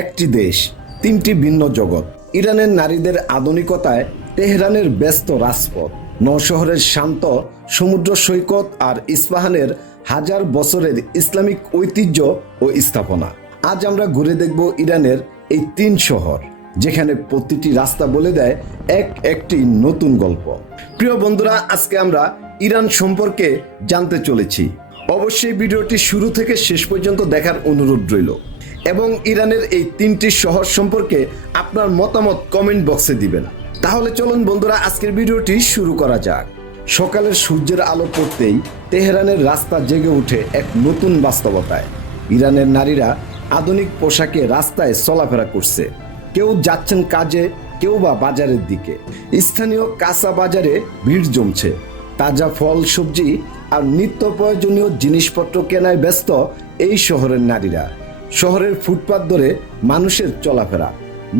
একটি দেশ, তিনটি ভিন্ন জগৎ। ইরানের নারীদের আধুনিকতায় তেহরানের ব্যস্ত রাজপথ, নৌশহরের শান্ত সমুদ্র সৈকত আর ইস্পাহানের হাজার বছরের ইসলামিক ঐতিহ্য ও স্থাপনা। আজ আমরা ঘুরে দেখব ইরানের এই তিন শহর, যেখানে প্রতিটি রাস্তা বলে দেয় একটি নতুন গল্প। প্রিয় বন্ধুরা, আজকে আমরা ইরান সম্পর্কে জানতে চলেছি। অবশ্যই ভিডিওটি শুরু থেকে শেষ পর্যন্ত দেখার অনুরোধ রইল এবং ইরানের এই তিনটি শহর সম্পর্কে আপনার মতামত কমেন্ট বক্সে দিবেন। তাহলে চলুন বন্ধুরা, আজকের ভিডিওটি শুরু করা যাক। সকালের সূর্যের আলো পড়তেই তেহরানের রাস্তা জেগে ওঠে এক নতুন বাস্তবতায়। ইরানের নারীরা আধুনিক পোশাকে রাস্তায় চলাফেরা করছে। কেউ যাচ্ছেন কাজে, কেউ বা বাজারের দিকে। স্থানীয় কাঁচা বাজারে ভিড় জমছে। তাজা ফল, সবজি আর নিত্য প্রয়োজনীয় জিনিসপত্র কেনায় ব্যস্ত এই শহরের নারীরা। শহরের ফুটপাত ধরে মানুষের চলাফেরা,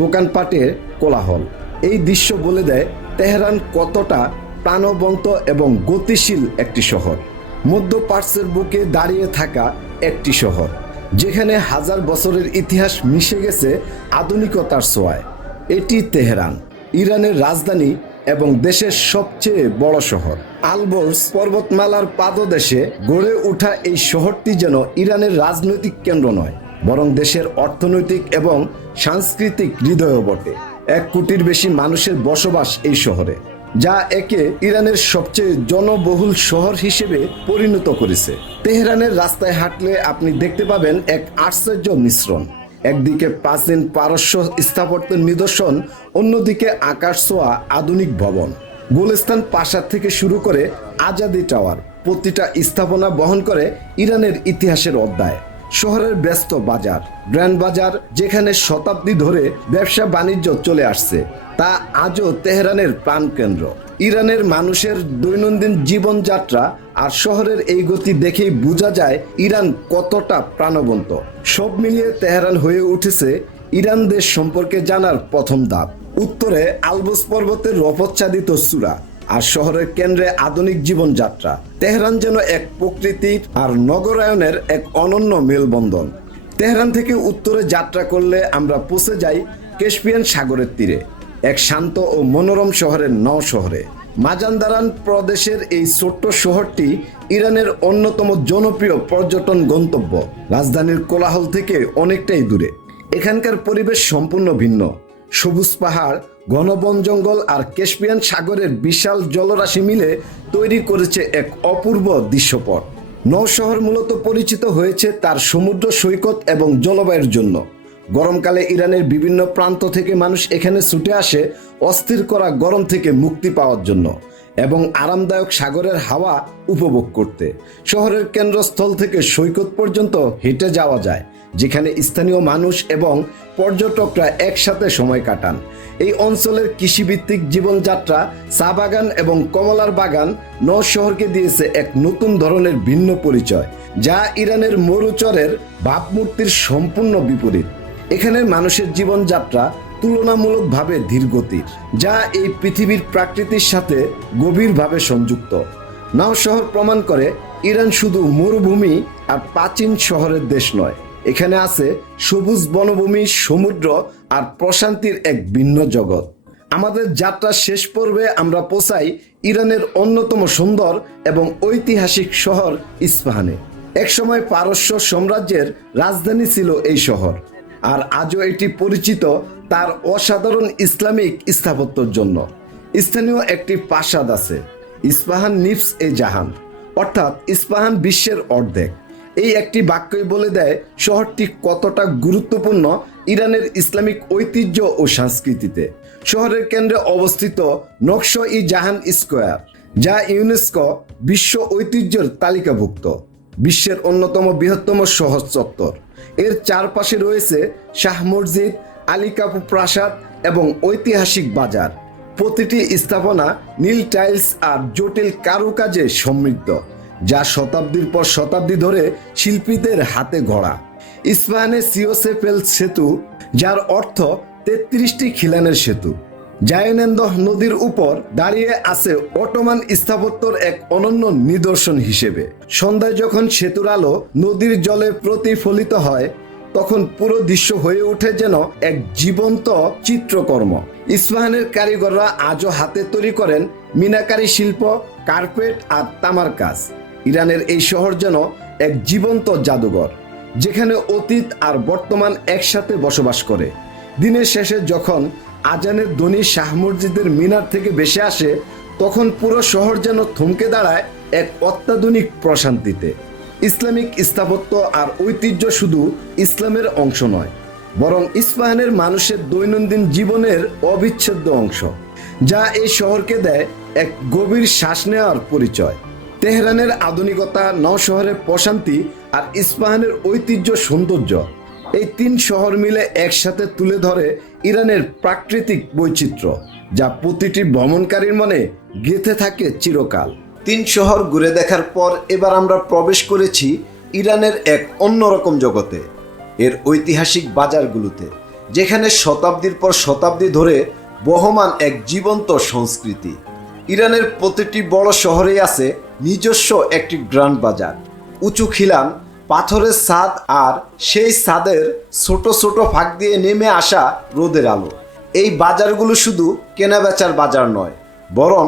দোকানপাটের কোলাহল। এই দৃশ্য বলে দেয় তেহরান কতটা প্রাণবন্ত এবং গতিশীল একটি শহর। মধ্য পার্শ্বের বুকে দাঁড়িয়ে থাকা একটি শহর, যেখানে হাজার বছরের ইতিহাস মিশে গেছে আধুনিকতার ছোঁয়ায়। এটি তেহরান, ইরানের রাজধানী এবং দেশের সবচেয়ে বড় শহর। আলবর্স পর্বতমালার পাদদেশে গড়ে ওঠা এই শহরটি যেন ইরানের রাজনৈতিক কেন্দ্র নয়, বরং দেশের অর্থনৈতিক এবং সাংস্কৃতিক হৃদয়ও বটে। 1 কোটির বেশি মানুষের বসবাস এই শহরে, যা একে ইরানের সবচেয়ে জনবহুল শহর হিসেবে পরিণত করেছে। তেহরানের রাস্তায় হাঁটলে আপনি দেখতে পাবেন এক আশ্চর্য মিশ্রণ। একদিকে প্রাচীন পারস্য স্থাপত্যের নিদর্শন, অন্যদিকে আকাশ ছোঁয়া আধুনিক ভবন। গুলিস্তান প্রাসাদ থেকে শুরু করে আজাদি টাওয়ার, প্রতিটা স্থাপনা বহন করে ইরানের ইতিহাসের অধ্যায়। শহরের ব্যস্ত বাজার, গ্র্যান্ড বাজার, যেখানে শতাব্দী ধরে ব্যবসা বাণিজ্য চলে আসছে, তা আজও তেহরানের প্রাণকেন্দ্র। ইরানের মানুষের দৈনন্দিন জীবনযাত্রা আর শহরের এই গতি দেখেই বোঝা যায় ইরান কতটা প্রাণবন্ত। সব মিলিয়ে তেহরান হয়ে উঠেছে ইরান দেশ সম্পর্কে জানার প্রথম ধাপ। উত্তরে আলবর্স পর্বতের রপচ্ছাদিত চূড়া, আর শহরের কেন্দ্রে আধুনিক জীবনযাত্রা। তেহরান যেন এক প্রকৃতির আর নগরায়নের এক অনন্য মেলবন্ধন। তেহরান থেকে উত্তরে যাত্রা করলে আমরা পৌঁছে যাই ক্যাস্পিয়ান সাগরের তীরে, এক শান্ত ও মনোরম শহরের নৌশহরে। মাজানদারান প্রদেশের এই ছোট্ট শহরটি ইরানের অন্যতম জনপ্রিয় পর্যটন গন্তব্য। রাজধানীর কোলাহল থেকে অনেকটাই দূরে। এখানকার পরিবেশ সম্পূর্ণ ভিন্ন। সবুজ পাহাড়, ঘন বন জঙ্গল আর ক্যাস্পিয়ান সাগরের বিশাল জলরাশি মিলে তৈরি করেছে এক অপূর্ব দৃশ্যপট। নৌশহর মূলত পরিচিত হয়েছে তার সমুদ্র সৈকত এবং জলবায়ুর জন্য। গরমকালে ইরানের বিভিন্ন প্রান্ত থেকে মানুষ এখানে ছুটে আসে অস্থির করা গরম থেকে মুক্তি পাওয়ার জন্য এবং আরামদায়ক সাগরের হাওয়া উপভোগ করতে। শহরের কেন্দ্রস্থল থেকে সৈকত পর্যন্ত হেঁটে যাওয়া যায়, যেখানে স্থানীয় মানুষ এবং পর্যটকরা একসাথে সময় কাটান। এই অঞ্চলের কৃষিভিত্তিক জীবনযাত্রা, চা বাগান এবং কমলার বাগান নৌশহরকে দিয়েছে এক নতুন ধরনের ভিন্ন পরিচয়, যা ইরানের মরুচরের ভাবমূর্তির সম্পূর্ণ বিপরীত। এখানের মানুষের জীবনযাত্রা তুলনামূলকভাবে ধীরগতির, যা এই পৃথিবীর প্রকৃতির সাথে গভীরভাবে সংযুক্ত। নৌশহর প্রমাণ করে ইরান শুধু মরুভূমি আর প্রাচীন শহরের দেশ নয়, এখানে আছে সবুজ বনভূমি, সমুদ্র আর প্রশান্তির এক ভিন্ন জগৎ। আমাদের যাত্রার শেষ পর্বে আমরা পৌঁছাই ইরানের অন্যতম সুন্দর এবং ঐতিহাসিক শহর ইস্পাহানে। একসময় পারস্য সাম্রাজ্যের রাজধানী ছিল এই শহর, আর আজও এটি পরিচিত তার অসাধারণ ইসলামিক স্থাপত্যের জন্য। স্থানীয় একটি প্রাসাদ আছে, ইস্পাহান নিফস এ জাহান, অর্থাৎ ইস্পাহান বিশ্বের অর্ধেক। এই একটি বাক্যই বলে দেয় শহরটি কতটা গুরুত্বপূর্ণ ইরানের ইসলামিক ঐতিহ্য ও সংস্কৃতিতে। শহরের কেন্দ্রে অবস্থিত নকশ-ই-জাহান স্কোয়ার, যা ইউনেস্কো বিশ্ব ঐতিহ্যের তালিকাভুক্ত, বিশ্বের অন্যতম বৃহত্তম শহর চত্বর। এর চারপাশে রয়েছে শাহ মসজিদ, আলী কাপু প্রাসাদ এবং ঐতিহাসিক বাজার। প্রতিটি স্থাপনা নীল টাইলস আর জটিল কারুকাজে সমৃদ্ধ, যা শতাব্দীর পর শতাব্দী ধরে শিল্পীদের হাতে গড়া। ইস্পাহানে সিওসেফেল সেতু, যার অর্থ 33টি খিলানের সেতু, জায়নেন্দহ নদীর উপর দাঁড়িয়ে আছে অটোমান স্থাপত্যের এক অনন্য নিদর্শন হিসেবে। সন্ধ্যায় যখন সেতুর আলো নদীর জলে প্রতিফলিত হয়, তখন পুরো দৃশ্য হয়ে ওঠে যেন এক জীবন্ত চিত্রকর্ম। ইস্পাহানের কারিগররা আজও হাতে তৈরি করেন মিনাকারি শিল্প, কার্পেট আর তামার কাজ। ইরানের এই শহর যেন এক জীবন্ত জাদুঘর, যেখানে অতীত আর বর্তমান একসাথে বসবাস করে। দিনের শেষে যখন আজানের ধ্বনি শাহ মসজিদের মিনার থেকে ভেসে আসে, তখন পুরো শহর যেন থমকে দাঁড়ায় এক অত্যাধুনিক প্রশান্তিতে। ইসলামিক স্থাপত্য আর ঐতিহ্য শুধু ইসলামের অংশ নয়, বরং ইস্পাহানের মানুষের দৈনন্দিন জীবনের অবিচ্ছেদ্য অংশ, যা এই শহরকে দেয় এক গভীর শ্বাস নেওয়ার পরিচয়। তেহরানের আধুনিকতা, নওশহরের প্রশান্তি আর ইস্পাহানের ঐতিহ্য সৌন্দর্য, এই তিন শহর মিলে একসাথে তুলে ধরে ইরানের প্রাকৃতিক বৈচিত্র্য, যা প্রতিটি ভ্রমণকারীর মনে গেঁথে থাকে চিরকাল। তিন শহর ঘুরে দেখার পর এবার আমরা প্রবেশ করেছি ইরানের এক অন্যরকম জগতে, এর ঐতিহাসিক বাজারগুলোতে, যেখানে শতাব্দীর পর শতাব্দী ধরে বহমান এক জীবন্ত সংস্কৃতি। ইরানের প্রতিটি বড় শহরেই আছে নিজস্ব একটি গ্র্যান্ড বাজার, উঁচু খিলান, পাথরের ছাদ আর সেই ছাদের ছোট ছোট ফাঁক দিয়ে নেমে আসা রোদের আলো। এই বাজারগুলো শুধু কেনাবেচার বাজার নয়, বরং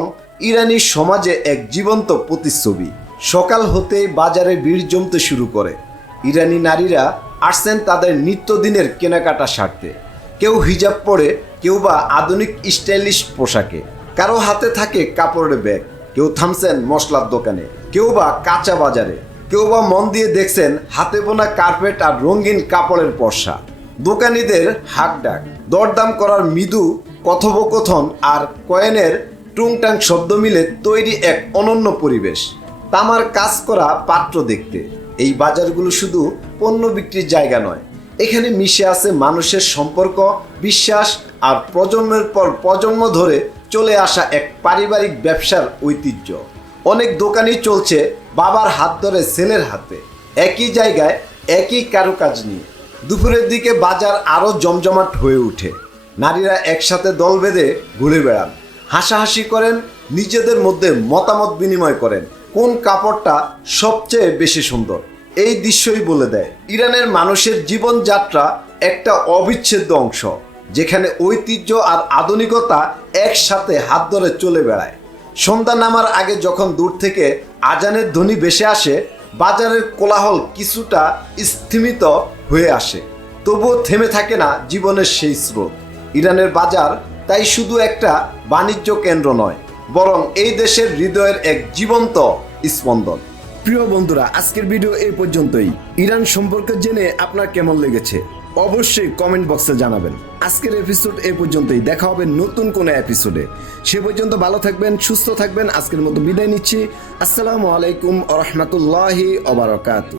ইরানি সমাজে এক জীবন্ত প্রতিচ্ছবি। সকাল হতেই বাজারে ভিড় জমতে শুরু করে। ইরানি নারীরা আসছেন তাদের নিত্যদিনের কেনাকাটা সারতে। কেউ হিজাব পরে, কেউ বা আধুনিক স্টাইলিশ পোশাকে, কারো হাতে থাকে কাপড়ের ব্যাগ, কেউ থামছেন মশলার দোকানে, কেউ বা কাঁচা বাজারে, কেউ বা মন দিয়ে দেখছেন হাতে বোনা কার্পেট আর রঙিন কাপড়ের পসরা। দোকানিদের হাঁকডাক, দরদাম করার মৃদু কথোপকথন আর কয়েনের টুংটাং শব্দ মিলে তৈরি এক অনন্য পরিবেশ। তামার কাজ করা পাত্র দেখতে এই বাজারগুলো শুধু পণ্য বিক্রির জায়গা নয়, এখানে মিশে আছে মানুষের সম্পর্ক, বিশ্বাস আর প্রজন্মের পর প্রজন্ম ধরে চলে আসা এক পারিবারিক ব্যবসার ঐতিহ্য। অনেক দোকানই চলছে বাবার হাত ধরে ছেলের হাতে, একই জায়গায় একই কারুকাজ নিয়ে। দুপুরের দিকে বাজার আরও জমজমাট হয়ে ওঠে। নারীরা একসাথে দল বেঁধে ঘুরে বেড়ান, হাসাহাসি করেন, নিজেদের মধ্যে মতামত বিনিময় করেন কোন কাপড়টা সবচেয়ে বেশি সুন্দর। এই দৃশ্যই বলে দেয় ইরানের মানুষের জীবনযাত্রা একটা অবিচ্ছেদ্য অংশ, যেখানে ঐতিহ্য আর আধুনিকতা একসাথে হাত ধরে চলে বেড়ায়। সন্ধ্যা নামার আগে যখন দূর থেকে আজানের ধ্বনি ভেসে আসে, বাজারের কোলাহল কিছুটা স্থিমিত হয়ে আসে, তবুও থেমে থাকে না জীবনের সেই স্রোত। ইরানের বাজার তাই শুধু একটা বাণিজ্য কেন্দ্র নয়, বরং এই দেশের হৃদয়ের এক জীবন্ত স্পন্দন। প্রিয় বন্ধুরা, আজকের ভিডিও এই পর্যন্তই। ইরান সম্পর্কে জেনে আপনার কেমন লেগেছে অবশ্যই কমেন্ট বক্সে জানাবেন। আজকের এপিসোড এই পর্যন্তই, দেখা হবে নতুন কোনো এপিসোডে। সে পর্যন্ত ভালো থাকবেন, সুস্থ থাকবেন। আজকের মতো বিদায় নিচ্ছি। আসসালামু আলাইকুম ওয়া রাহমাতুল্লাহি ওয়া বারাকাতুহু।